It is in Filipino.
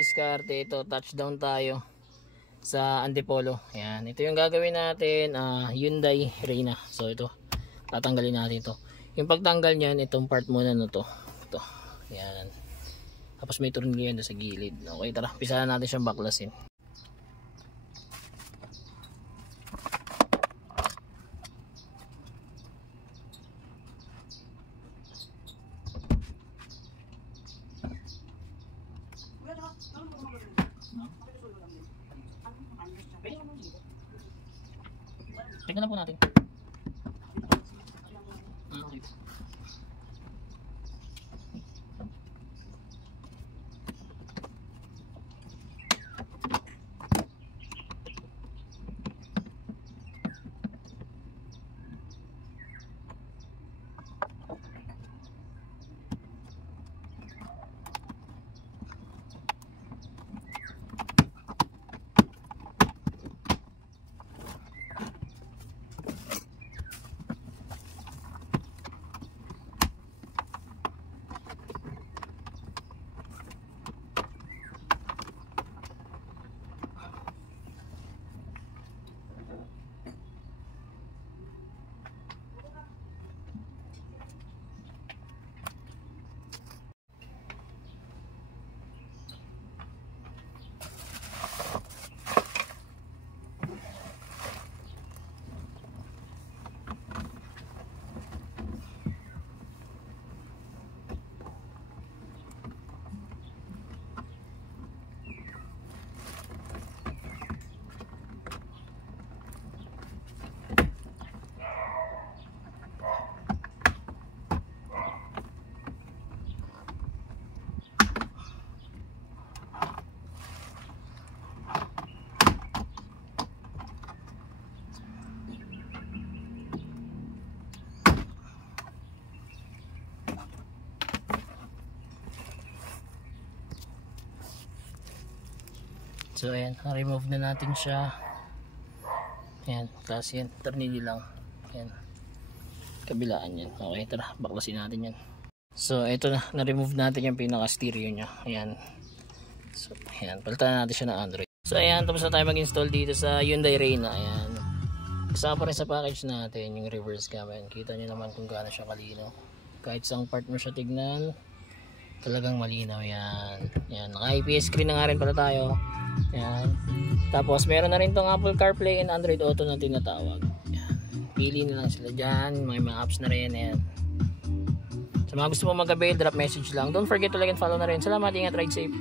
diskarte. Ito, touchdown tayo sa Antipolo. Ayan, ito yung gagawin natin, Hyundai Reyna. So ito, tatanggalin natin ito. Yung pagtanggal niyan, itong part muna no to. Ito. Ayan. Tapos may tornilyo yan sa gilid. Okay, tara, pisahan natin siyang baklasin. Tingnan na po natin. Okay. So ayan, remove na natin siya. Ayan, tapos yan, tornilyo lang. Ayan, kabilaan yan. Okay, tara, baklasin natin yan. So ito na, na-remove natin yung pinaka-stereo nya. Ayan. So ayan, palitan natin siya ng Android. So ayan, tapos na tayo mag-install dito sa Hyundai Reyna. Ayan, kasama pa rin sa package natin yung reverse cam. Ayan, kita nyo naman kung gaano siya kalino. Kahit isang part mo siya tignan, talagang malinaw yan. Ayan, naka-IPS screen na nga rin pala tayo. Ayan. Tapos meron na rin tong Apple CarPlay and Android Auto na tinatawag. Ayan. Pili na lang sila dyan. May mga apps na rin. Ayan. Sa mga gusto mo mag-avail, drop message lang. Don't forget to like and follow na rin. Salamat, ingat, ride safe.